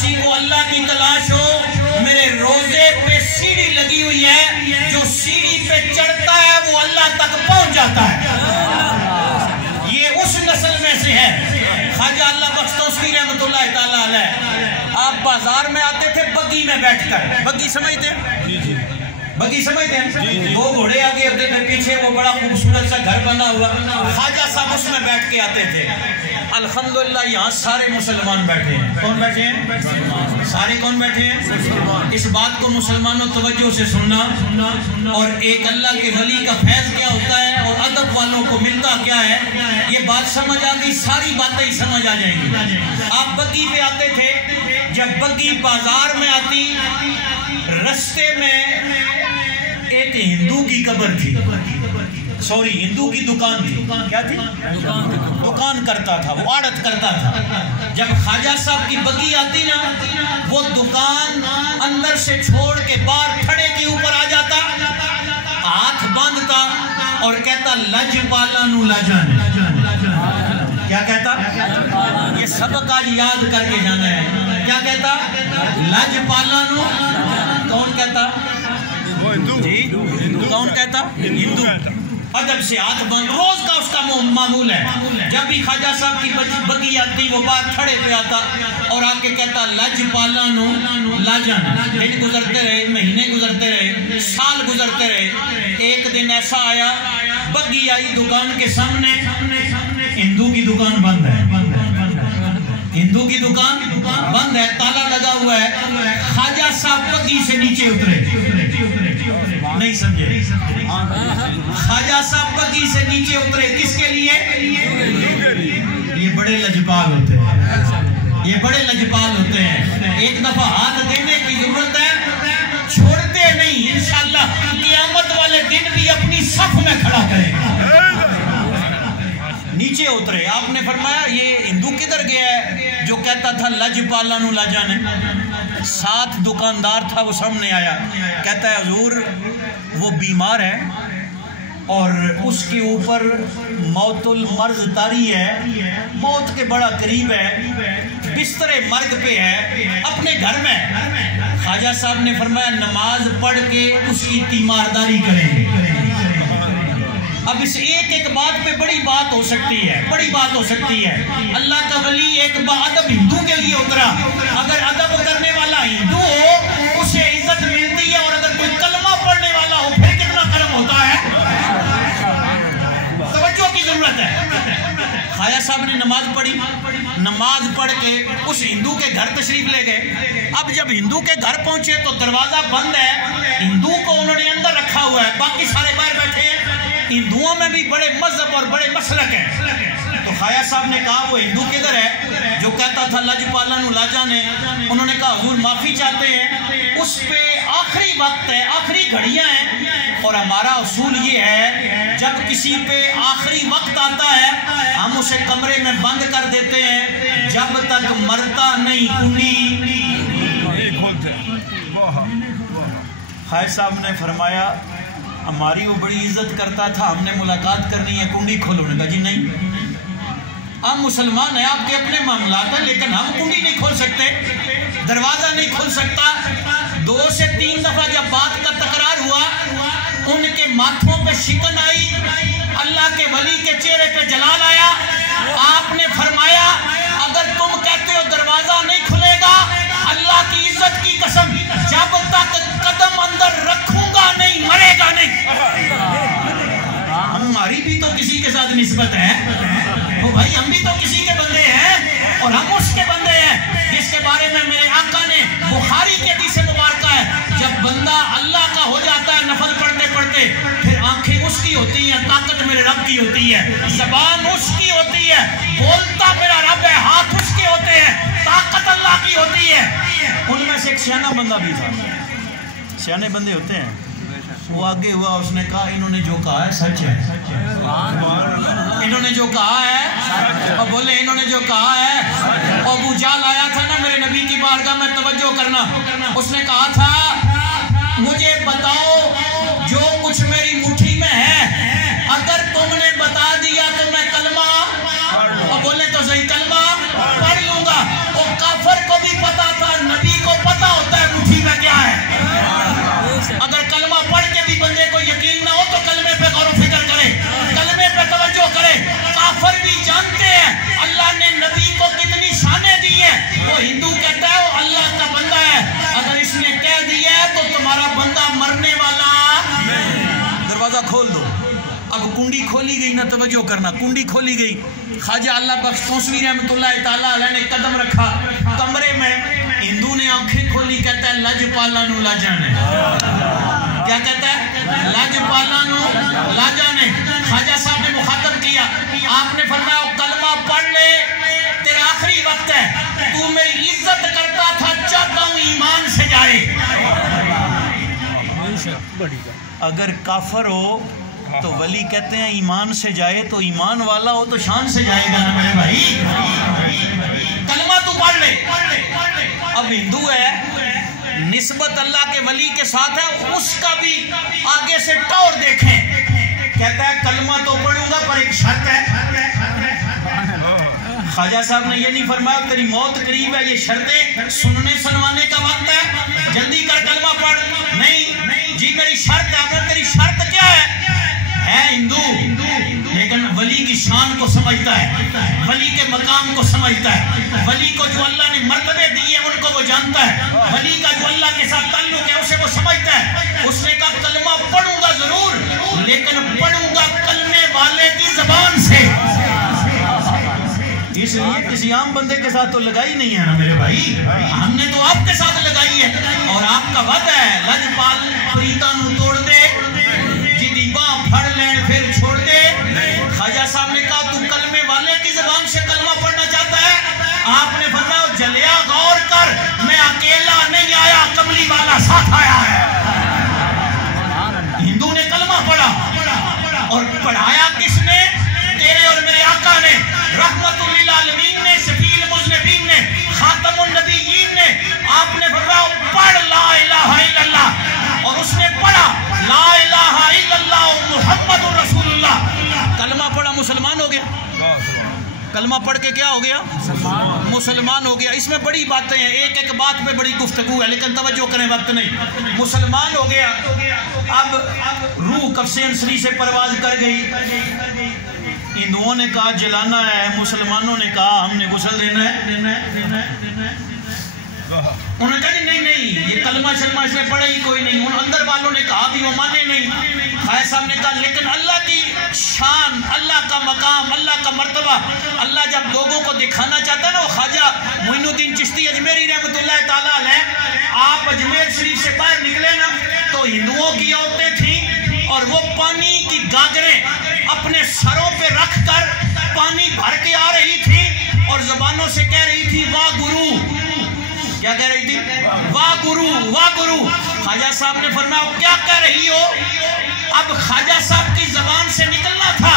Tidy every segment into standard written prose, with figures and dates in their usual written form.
کسی کو اللہ کی تلاش ہو، میرے روزے پہ سیڑھی لگی ہوئی ہے، جو سیڑھی پہ چڑھتا ہے وہ اللہ تک پہنچ جاتا ہے۔ یہ اس نسل میں سے ہے۔ خواجہ اللہ بخش توسیع رحمۃ اللہ تعالیٰ علیہ، آپ بازار میں آتے تھے بگی میں بیٹھ کر، بگی سمجھتے ہیں؟ بگی سمجھتے ہیں؟ دو گھوڑے آگے ہوتے تھے، پیچھے وہ بڑا خوبصورت سا گھر بنا ہوا، خواجہ صاحب اس میں بیٹھ کے آتے تھے۔ الحمدللہ یہاں سارے مسلمان بیٹھے ہیں۔ کون بیٹھے ہیں؟ سارے کون بیٹھے ہیں؟ اس بات کو مسلمانوں توجہ سے سننا، اور ایک اللہ کے ولی کا فیض کیا ہوتا ہے اور ادب والوں کو ملتا کیا ہے، یہ بات سمجھ آ گئی، ساری باتیں ہی سمجھ آ جائیں گی۔ آپ بگی پہ آتے تھے، جب بگی بازار میں آتی، رستے میں ایک ہندو کی قبر تھی، سوری ہندو کی دکان تھی، کیا تھی؟ دکان کرتا تھا، وہ آڑت کرتا تھا۔ جب خواجہ صاحب کی بگی آتی نا، وہ دکان اندر سے چھوڑ کے باہر کھڑے کے اوپر آ جاتا، ہاتھ باندھتا اور کہتا لج پالا نو لاجانے۔ کیا کہتا؟ یہ سبق آج یاد کر کے جانا ہے۔ کیا کہتا؟ لج پالا نو، کون کہتا؟ جی کون کہتا؟ ہندو۔ ادب سے ہاتھ بند، روز کا اس کا معمول ہے۔ جب بھی خواجہ صاحب کی بگی آتی، وہ باہر کھڑے پہ آتا اور آ کے کہتا لج پالا نو لاجان۔ دن گزرتے رہے، مہینے گزرتے رہے، سال گزرتے رہے۔ ایک دن ایسا آیا، بگی آئی دکان کے سامنے، ہندو کی دکان بند ہے، ہندو کی دکان بند ہے، تالا لگا ہوا ہے۔ خواجہ صاحب بگی سے نیچے اترے، نہیں سمجھے؟ خواجہ صاحب بگی سے نیچے اترے، کس کے لیے؟ یہ بڑے لجپال ہوتے ہیں، یہ بڑے لجپال ہوتے ہیں۔ ایک دفعہ ہاتھ دینے کی ضرورت ہے، چھوڑتے نہیں، انشاءاللہ قیامت والے دن بھی اپنی صف میں کھڑا کریں۔ نیچے اترے، آپ نے فرمایا یہ ہندو کدھر گیا ہے جو کہتا تھا لج پالا نو لاجانے؟ ساتھ دکاندار تھا، وہ سامنے آیا، کہتا ہے حضور وہ بیمار ہے اور اس کے اوپر موت المرض طاری ہے، موت کے بڑا قریب ہے، بستر مرگ پہ ہے، اپنے گھر میں۔ خواجہ صاحب نے فرمایا نماز پڑھ کے اس کی تیمارداری کریں گے۔ اب اس ایک بات پہ بڑی بات ہو سکتی ہے، بڑی بات ہو سکتی ہے۔ اللہ کا ولی ایک ادب ہندو کے لیے اترا، اگر ادب کرنے والا ہندو ہو اسے عزت ملتی ہے، اور اگر کوئی کلمہ پڑھنے والا ہو پھر کتنا کرم ہوتا ہے۔ توجہ کی ضرورت ہے۔ خواجہ صاحب نے نماز پڑھی، نماز پڑھ کے اس ہندو کے گھر تشریف لے گئے۔ اب جب ہندو کے گھر پہنچے تو دروازہ بند ہے، ہندو کو انہوں نے اندر رکھا ہوا ہے، باقی سارے باہر بیٹھے ہیں۔ ہندوؤں میں بھی بڑے مذہب اور بڑے مسلک ہیں۔ تو خواجہ صاحب نے کہا وہ ہندو کدھر ہے جو کہتا تھا لج پالا نو لاجانے؟ انہوں نے کہا حضور معافی چاہتے ہیں، اس پہ آخری وقت ہے، آخری گھڑیاں ہیں، اور ہمارا اصول یہ ہے جب کسی پہ آخری وقت آتا ہے ہم اسے کمرے میں بند کر دیتے ہیں، جب تک مرتا نہیں کنڈی۔ خواجہ صاحب نے فرمایا ہماری وہ بڑی عزت کرتا تھا، ہم نے ملاقات کرنی ہے، کنڈی کھولو۔ نے کہا جی نہیں، ہم مسلمان ہیں، آپ کے اپنے معاملات ہیں، لیکن ہم کنڈی نہیں کھول سکتے، دروازہ نہیں کھول سکتا۔ 2 سے 3 دفعہ جب بات کا تکرار ہوا، ان کے ماتھوں پہ شکن آئی، اللہ کے ولی کے چہرے پہ جلال آیا۔ آپ نے فرمایا اگر تم کہتے ہو دروازہ نہیں کھلے گا، اللہ کی عزت کی قسم جب تک قدم اندر رکھوں گا نہیں مرے گا نہیں۔ ہماری بھی تو کسی کے ساتھ نسبت ہے، وہ بھائی ہم بھی تو کسی کے بندے ہیں، اور ہم اس کے بندے ہیں جس کے بارے میں میرے آقا نے بخاری کے حدیث مبارکہ ہے، جب بندہ اللہ کا ہو جاتا ہے نفل پڑھتے پڑھتے، پھر آنکھیں اس کی ہوتی ہیں، طاقت میرے رب کی ہوتی ہے، زبان اس کی ہوتی ہے، بولتا میرا رب ہے، ہاتھ اس کے ہوتے ہیں، طاقت اللہ کی ہوتی ہے۔ ان میں سے ایک سیانہ بندہ بھی تھا، سیانے بندے ہوتے ہیں، وہ آگے ہوا، اس نے کہا انہوں نے جو کہا ہے سچ ہے، انہوں نے جو کہا ہے، اور بولے انہوں نے جو کہا ہے۔ ابو جہل آیا تھا نا میرے نبی کی بارگاہ میں، توجہ کرنا، اس نے کہا تھا مجھے بتاؤ جو کچھ میری مٹھی میں ہے، اگر تم نے بتا دیا تو میں کلمہ، اور بولے تو صحیح کلمہ پڑھ لوں گا۔ اور کافر کو بھی پتا تھا کنڈی کھولی گئی نا، توجہ کرنا، کنڈی کھولی گئی، خواجہ اللہ بخش توسوی رحمۃ اللہ تعالیٰ علیہ نے قدم رکھا کمرے میں، ہندو نے آنکھیں کھولی، کہتا ہے لجپالا نو لاجانے، کیا کہتا ہے؟ لجپالا نو لاجانے۔ خواجہ صاحب نے مخاطب کیا، آپ نے فرمایا کلمہ پڑھ لے، تیرا آخری وقت ہے، تو میری عزت کرتا تھا، چاہتا ہوں ایمان سے جائے۔ اگر کافر ہو تو ولی کہتے ہیں ایمان سے جائے، تو ایمان والا ہو تو شان سے جائے گا نا میرے بھائی، کلمہ تو پڑھ لے۔ اب ہندو ہے، نسبت اللہ کے ولی کے ساتھ ہے، اس کا بھی آگے سے ٹور دیکھیں، کہتا ہے کلمہ تو پڑھوں گا پر ایک شرط ہے۔ خواجہ صاحب نے یہ نہیں فرمایا تیری موت قریب ہے، یہ شرطیں سننے سنوانے کا وقت ہے، جلدی کر کلمہ پڑھ، نہیں جی میری شرط ہے۔ اگر تیری شرط کیا ہے ہندو، لیکن ولی کی شان کو سمجھتا ہے، ولی کے مقام کو سمجھتا ہے، ولی کو جو اللہ نے مرتبے دیے ان کو وہ جانتا ہے، ولی کا جو اللہ کے ساتھ تعلق ہے اسے وہ سمجھتا ہے۔ اس نے کہا کلمہ پڑھوں گا ضرور، لیکن پڑھوں گا کلمے والے کی زبان سے۔ اس لیے کسی عام بندے کے ساتھ تو لگائی نہیں ہے نا میرے بھائی، ہم نے تو آپ کے ساتھ لگائی ہے، اور آپ کا وعدہ ہے لجپال پریتا نو توڑ دے، جدی باں پھڑ لین پھر چھوڑ دے۔ خواجہ صاحب نے کہا تو کلمے والے کی زبان سے کلمہ پڑھنا چاہتا ہے؟ آپ نے فرمایا جلیا غور کر، میں اکیلا نہیں آیا، کملی والا ساتھ آیا ہے۔ ہندو نے کلمہ پڑھا، اور پڑھایا کس نے؟ تیرے اور میرے آقا نے، رحمت للعالمین نے، شفیع المذنبین نے، خاتم النبیین نے۔ آپ نے فرمایا پڑھ لا الہ الا اللہ، اور اس نے پڑھا لا الہ الا اللہ محمد رسول اللہ، کلمہ پڑھا، مسلمان ہو گیا۔ کلمہ پڑھ کے کیا ہو گیا؟ مسلمان ہو گیا۔ اس میں بڑی باتیں ہیں، ایک ایک بات پہ بڑی گفتگو ہے، لیکن توجہ کریں، وقت نہیں۔ مسلمان ہو گیا، اب روح کفس انصری سے پرواز کر گئی۔ ہندوؤں نے کہا جلانا ہے، مسلمانوں نے کہا ہم نے غسل دینا ہے۔ انہوں نے کہا نہیں یہ کلمہ شلمہ اس میں پڑھا ہی کوئی نہیں۔ ان اندر والوں نے کہا بھی وہ مانے نہیں۔ خواجہ صاحب نے کہا لیکن اللہ کی شان، اللہ کا مقام، اللہ کا مرتبہ اللہ جب لوگوں کو دکھانا چاہتا ہے نا، وہ خواجہ معین الدین چشتی اجمیری رحمۃ اللہ تعالیٰ علیہ، آپ اجمیر شریف سے باہر نکلے نا تو ہندوؤں کی عورتیں تھیں، اور وہ پانی کی گاگریں اپنے سروں پہ رکھ کر پانی بھر کے آ رہی تھی، اور زبانوں سے کہہ رہی تھی واہ گرو، کیا کہہ رہی تھی؟ واہ گرو، واہ گرو۔ خواجہ صاحب نے فرمایا کیا کہہ رہی ہو؟ اب خواجہ صاحب کی زبان سے نکلنا تھا،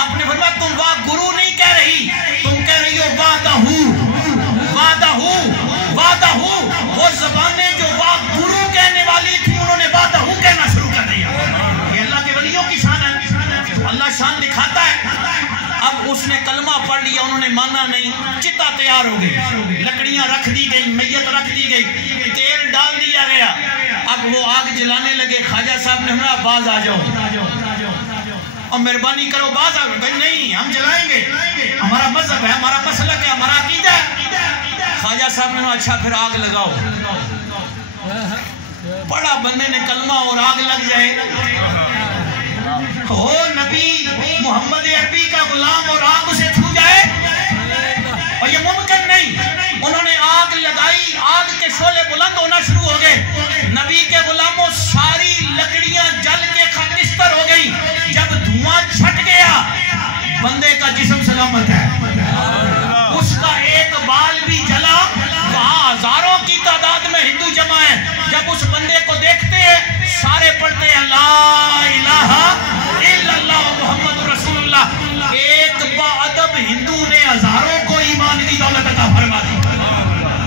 آپ نے فرمایا تم واہ گرو نہیں کہہ رہی، تم کہہ رہی ہو وعدہ، وعدہ، وعدہ۔ وہ زبانیں جو واہ گرو کہنے والی تھی انہوں نے وعدہ کہنا شروع کر دیا۔ یہ اللہ کے ولیوں کی شان ہے، اللہ شان دکھاتا ہے۔ اب اس نے کلمہ پڑھ لیا، انہوں نے مانا نہیں، چتا تیار ہو گئی، لکڑیاں رکھ دی گئی، میت رکھ دی گئی، تیل ڈال دیا گیا، اب وہ آگ جلانے لگے۔ خواجہ صاحب نے کہا باز آ جاؤ، اور مہربانی کرو باز آ۔ بھائی نہیں ہم جلائیں گے، ہمارا مذہب ہے، ہمارا مسلک ہے، ہمارا عقیدہ ہے۔ خواجہ صاحب نے کہا اچھا پھر آگ لگاؤ۔ بڑا بندے نے کلمہ اور آگ لگ جائے، ہو نبی محمد عربی کا غلام اور آگ اسے چھو جائے، اور یہ ممکن نہیں۔ انہوں نے آگ لگائی، آگ کے شعلے بلند ہونا شروع ہو گئے، نبی کے غلاموں ساری لکڑیاں جل کے خاکستر ہو گئی۔ جب دھواں چھٹ گیا، بندے کا جسم سلامت ہے، اس کا ایک بال بھی جلا۔ وہاں ہزاروں کی تعداد میں ہندو جمع ہیں، جب اس بندے کو دیکھتے ہیں سارے پڑھتے ہیں لا الہ الا اللہ محمد رسول اللہ۔ ایک با ادب ہندو نے ہزاروں کو ایمان کی دولت عطا فرما دی۔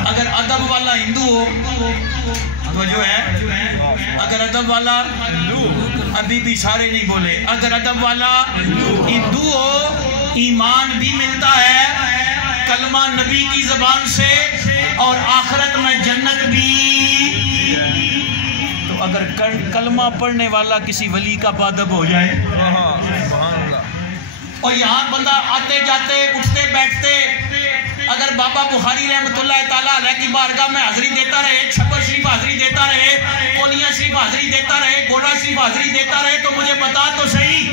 اگر ادب والا ہندو ہو تو جو ہے، اگر ادب والا ابھی بھی سارے نہیں بولے، اگر ادب والا ہندو ہو ایمان بھی ملتا ہے، کلمہ نبی کی زبان سے، اور آخرت میں جنت بھی۔ تو اگر کلمہ پڑھنے والا کسی ولی کا بادب ہو جائے، اور یہاں بندہ آتے جاتے اٹھتے بیٹھتے اگر بابا بخاری رحمت اللہ تعالیٰ علیہ کی بارگاہ میں حاضری دیتا رہے، چھپر شریف حاضری دیتا رہے، کونیا شریف حاضری دیتا رہے، گوڑا شریف حاضری دیتا رہے، تو مجھے بتا تو صحیح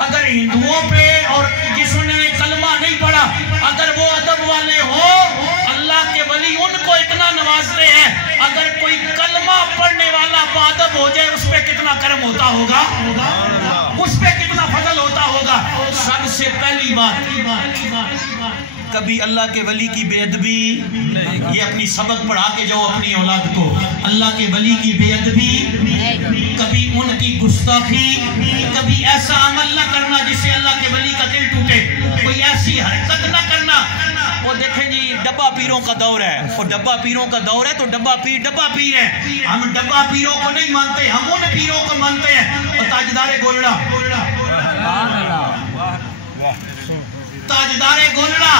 اگر ہندوؤں پہ اور جسوں نے کلمہ نہیں پڑھا اگر وہ ادب والے ہو اللہ کے ولی ان کو اتنا نوازتے ہیں، اگر کوئی کلمہ پڑھنے والا باادب ہو جائے اس پہ کتنا کرم ہوتا ہوگا، اس پہ کتنا فضل ہوتا ہوگا۔ سب سے پہلی بات، کبھی اللہ کے ولی کی بے ادبی، یہ اپنی سبق پڑھا کے جاؤ اپنی اولاد کو، اللہ کے ولی کی بے ادبی، کبھی ان کی گستاخی، کبھی ایسا عمل نہ کرنا جس سے اللہ کے ولی کا دل ٹوٹے، کوئی ایسی حرکت نہ کرنا۔ وہ دیکھیں جی ڈبہ پیروں کا دور ہے، وہ ڈبہ پیروں کا دور ہے تو ڈبہ پیر ہے، ہم ڈبہ پیروں کو نہیں مانتے، ہم ان پیروں کو مانتے ہیں۔ اور تاجدار گولڑا، تاجدار گولڑا،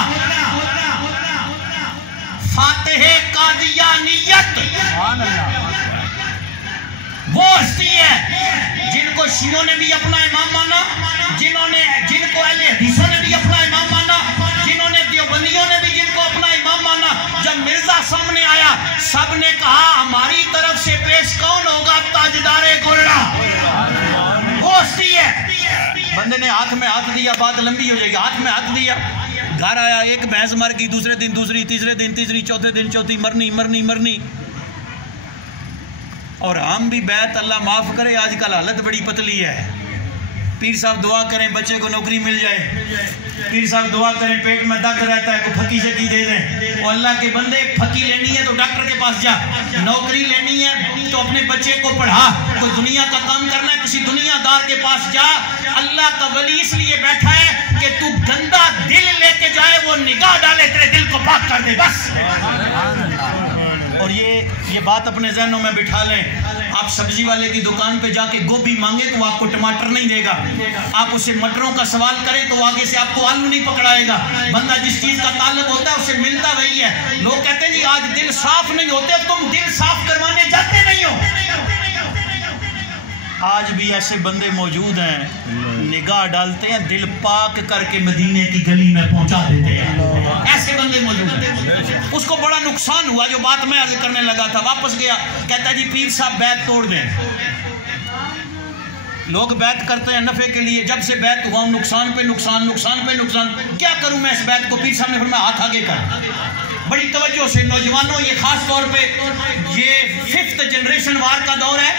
فاتح قادیانیت، وہ ہستی ہے جن کو شیعوں نے بھی اپنا امام مانا، جن کو اہل حدیثوں نے بھی اپنا امام مانا، جنہوں نے دیوبندیوں نے بھی جن کو اپنا امام مانا۔ جب مرزا سامنے آیا سب نے کہا ہماری طرف سے پیش کون ہوگا؟ تاجدار گولڑا، وہ ہستی ہے۔ بندے نے ہاتھ میں ہاتھ دیا، بات لمبی ہو جائے گی، ہاتھ میں ہاتھ دیا، گھر آیا، ایک بھینس مر گئی، دوسرے دن دوسری، تیسرے دن تیسری، چوتھے دن چوتھی، مرنی۔ اور ہم بھی بیعت، اللہ معاف کرے، آج کل حالت بڑی پتلی ہے۔ پیر صاحب دعا کریں بچے کو نوکری مل جائے، پیر صاحب دعا کریں پیٹ میں درد رہتا ہے کوئی پھکی شکی دے دیں۔ وہ اللہ کے بندے، پھکی لینی ہے تو ڈاکٹر کے پاس جا، نوکری لینی ہے تو اپنے بچے کو پڑھا، کوئی دنیا کا کام کرنا ہے کسی دنیا دار کے پاس جا۔ اللہ کا ولی اس لیے بیٹھا ہے کہ تو گندا دل لے کے جائے، وہ نگاہ ڈالے تیرے دل کو پاک کر دے، بس۔ اور یہ بات اپنے ذہنوں میں بٹھا لیں۔ آپ سبزی والے کی دکان پہ جا کے گوبھی مانگے تو آپ کو ٹماٹر نہیں دے گا، آپ اسے مٹروں کا سوال کریں تو آگے سے آپ کو آلو نہیں پکڑائے گا۔ بندہ جس چیز کا تعلق ہوتا ہے اسے ملتا وہی ہے۔ لوگ کہتے ہیں جی آج دل صاف نہیں ہوتے، تم دل صاف کروانے جاتے نہیں ہو۔ آج بھی ایسے بندے موجود ہیں، نگاہ ڈالتے ہیں دل پاک کر کے مدینے کی گلی میں پہنچا دیتے ہیں، ایسے بندے موجود ہیں۔ اس کو بڑا نقصان ہوا، جو بات میں عرض کرنے لگا تھا، واپس گیا، کہتا ہے جی پیر صاحب بیعت توڑ دیں۔ لوگ بیعت کرتے ہیں نفع کے لیے، جب سے بیعت ہوا نقصان پہ نقصان، کیا کروں میں اس بیعت کو؟ پیر صاحب نے فرمایا ہاتھ آگے کر۔ بڑی توجہ سے نوجوانوں، یہ خاص طور پہ یہ 5th جنریشن وار کا دور ہے،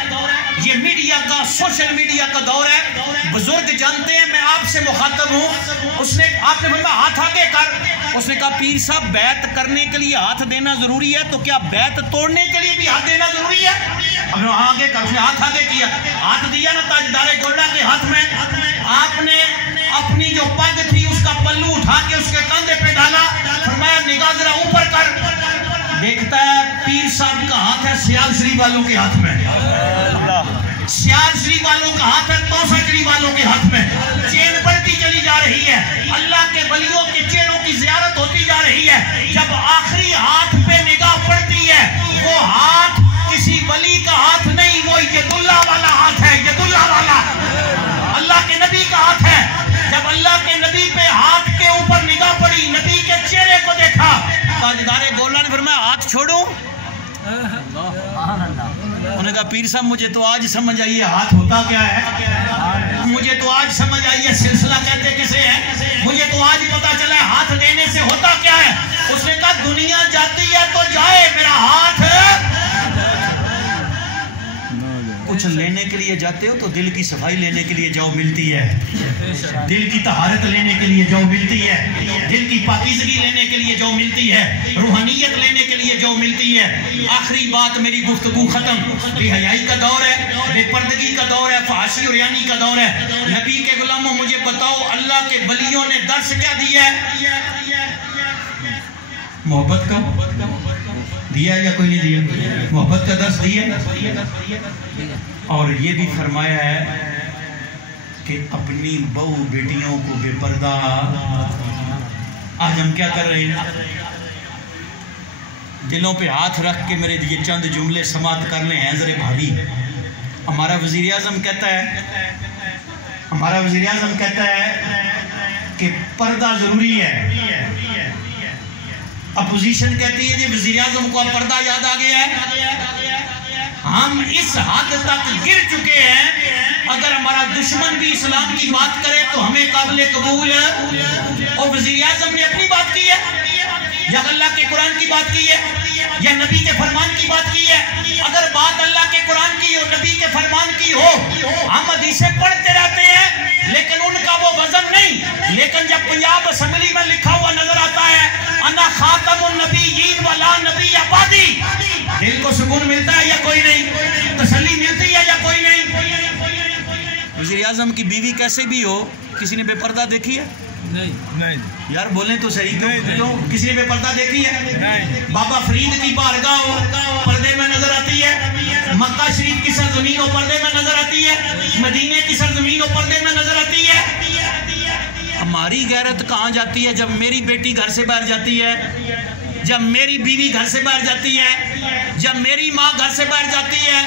یہ میڈیا کا، سوشل میڈیا کا دور ہے۔ بزرگ جانتے ہیں میں آپ سے مخاطب ہوں۔ آپ نے فرمایا ہاتھ آگے کر۔ اس نے کہا پیر صاحب بیعت کرنے کے لیے ہاتھ دینا ضروری ہے تو کیا بیعت توڑنے کے لیے بھی ہاتھ دینا ضروری ہے؟ آگے کر۔ اس نے ہاتھ آگے کیا، ہاتھ دیا نا تاجدار گولڑا کے ہاتھ میں۔ آپ نے اپنی جو پگ تھی اس کا پلو اٹھا کے اس کے کندھے پہ ڈالا، فرمایا نگاہ ذرا اوپر کر۔ دیکھتا ہے پیر صاحب کا ہاتھ ہے سیال شریف والوں کے ہاتھ میں، سیال شریف والوں کا ہاتھ ہے توسا شریف والوں کے ہاتھ میں۔ چین بڑھتی چلی جا رہی ہے، اللہ کے ولیوں کے چینوں کی زیارت ہوتی جا رہی ہے۔ جب آخری ہاتھ پہ نگاہ پڑتی ہے، وہ ہاتھ کسی ولی کا ہاتھ نہیں، وہ ید اللہ والا ہاتھ ہے، ید اللہ والا، اللہ کے نبی کا ہاتھ ہے۔ جب اللہ کے نبی پہ ہاتھ کے اوپر نگاہ پڑی، نبی کے چہرے کو دیکھا، تاجدار گولڑا نے فرمایا ہاتھ چھوڑوں؟ انہوں نے کہا پیر صاحب مجھے تو آج سمجھ آئی ہے ہاتھ ہوتا کیا ہے، مجھے تو آج سمجھ آئی ہے سلسلہ کہتے کسے ہے، مجھے تو آج پتا چلا ہے ہاتھ دینے سے ہوتا کیا ہے۔ اس نے کہا دنیا جاتی ہے تو جائے، میرا ہاتھ کچھ لینے کے لیے جاتے ہو تو دل کی صفائی لینے کے لیے جاؤ ملتی ہے، دل کی طہارت لینے کے لیے جاؤ ملتی ہے، دل کی پاکیزگی لینے کے لیے جاؤ ملتی ہے، روحانیت لینے کے لیے جاؤ ملتی ہے۔ آخری بات میری گفتگو ختم۔ بے حیائی کا دور ہے، بے پردگی کا دور ہے، فحاشی اور ریانی کا دور ہے۔ نبی کے غلاموں مجھے بتاؤ اللہ کے ولیوں نے درس کیا دیا ہے؟ محبت کا دیا یا کوئی نہیں دیا؟ محبت کا درس دیا، اور یہ بھی فرمایا ہے کہ اپنی بہو بیٹیوں کو بے پردہ۔ آج ہم کیا کر رہے ہیں؟ دلوں پہ ہاتھ رکھ کے میرے یہ چند جملے سماعت کر لیں ہیں ذرے بھاری۔ ہمارا وزیر اعظم کہتا ہے کہ پردہ ضروری ہے، اپوزیشن کہتی ہے جی وزیر اعظم کو اب پردہ یاد آ گیا ہے. ہم اس حد تک گر چکے ہیں اگر ہمارا دشمن بھی اسلام کی بات کرے تو ہمیں قابل قبول ہے. اور وزیر اعظم نے اپنی بات کی ہے یا اللہ کے قرآن کی بات کی ہے یا نبی کے فرمان کی بات کی ہے. اگر بات اللہ کے قرآن کی اور نبی کے فرمان کی ہو ہم حدیثیں پڑھتے رہتے ہیں لیکن ان کا وہ وزن نہیں. لیکن جب پنجاب اسمبلی میں لکھا ہوا نظر آتا ہے انا خاتم النبیین ولا نبی بعدی، دل کو سکون ملتا ہے یا کوئی نہیں؟ تسلی ملتی ہے یا کوئی نہیں؟ وزیر اعظم کی بیوی کیسے بھی ہو کسی نے بے پردہ دیکھی ہے؟ نہیں یار بولیں تو صحیح. کیوں کسی نے بے پردہ دیکھی ہے؟ بابا فرید کی بارگاہ ہو پردے میں نظر آتی ہے، مکہ شریف کی سرزمین ہو پردے میں نظر آتی ہے، مدینے کی سرزمین ہو پردے میں نظر آتی ہے. ہماری غیرت کہاں جاتی ہے؟ جب میری بیٹی گھر سے باہر جاتی ہے، جب میری بیوی گھر سے باہر جاتی ہے، جب میری ماں گھر سے باہر جاتی ہے.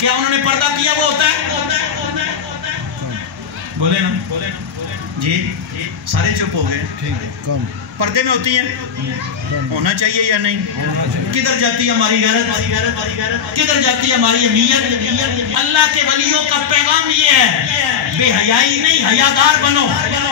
کیا انہوں نے پردہ کیا وہ ہوتا ہے؟ بولے نا جی سارے چپ ہو گئے. پردے میں ہوتی ہیں ہونا چاہیے یا نہیں؟ کدھر جاتی ہے ہماری غیرت؟ کدھر جاتی ہے ہماری امیت؟ اللہ کے ولیوں کا پیغام یہ ہے بے حیائی نہیں حیادار بنو.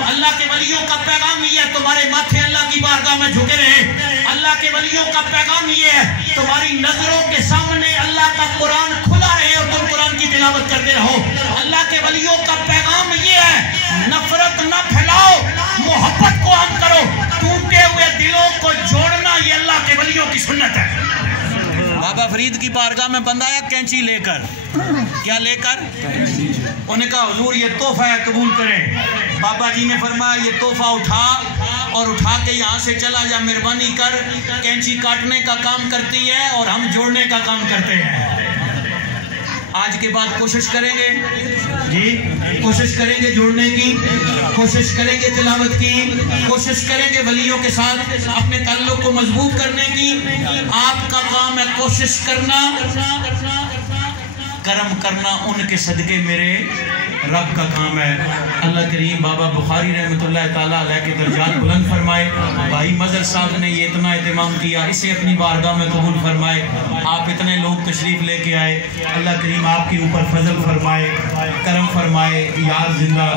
اللہ کے ولیوں کا پیغام یہ ہے تمہارے ماتھے اللہ کی بارگاہ میں جھکے رہے. اللہ کے ولیوں کا پیغام یہ ہے تمہاری نظروں کے سامنے اللہ کا قرآن کھلا رہے اور تم قرآن کی تلاوت کرتے رہو. اللہ کے ولیوں کا پیغام یہ ہے نفرت نہ پھیلاؤ، محبت کو عام کرو. ٹوٹے ہوئے دلوں کو جوڑنا یہ اللہ کے ولیوں کی سنت ہے. بابا فرید کی بارگاہ میں بندہ آیا کینچی لے کر. کیا لے کر؟ انہوں نے کہا حضور یہ تحفہ ہے قبول کریں. بابا جی نے فرمایا یہ تحفہ اٹھا اور اٹھا کے یہاں سے چلا جا، مہربانی کر. کینچی کاٹنے کا کام کرتی ہے اور ہم جوڑنے کا کام کرتے ہیں. آج کے بعد کوشش کریں گے جی، کوشش کریں گے جوڑنے کی، کوشش کریں گے تلاوت کی، کوشش کریں گے ولیوں کے ساتھ اپنے تعلق کو مضبوط کرنے کی. آپ کا کام ہے کوشش کرنا، کرم کرنا ان کے صدقے میرے رب کا کام ہے. اللہ کریم بابا بخاری رحمۃ اللہ تعالیٰ علیہ کے درجات بلند فرمائے. بھائی مظہر صاحب نے یہ اتنا اہتمام کیا، اسے اپنی بارگاہ میں قبول فرمائے. آپ اتنے لوگ تشریف لے کے آئے، اللہ کریم آپ کے اوپر فضل فرمائے، کرم فرمائے. یار زندہ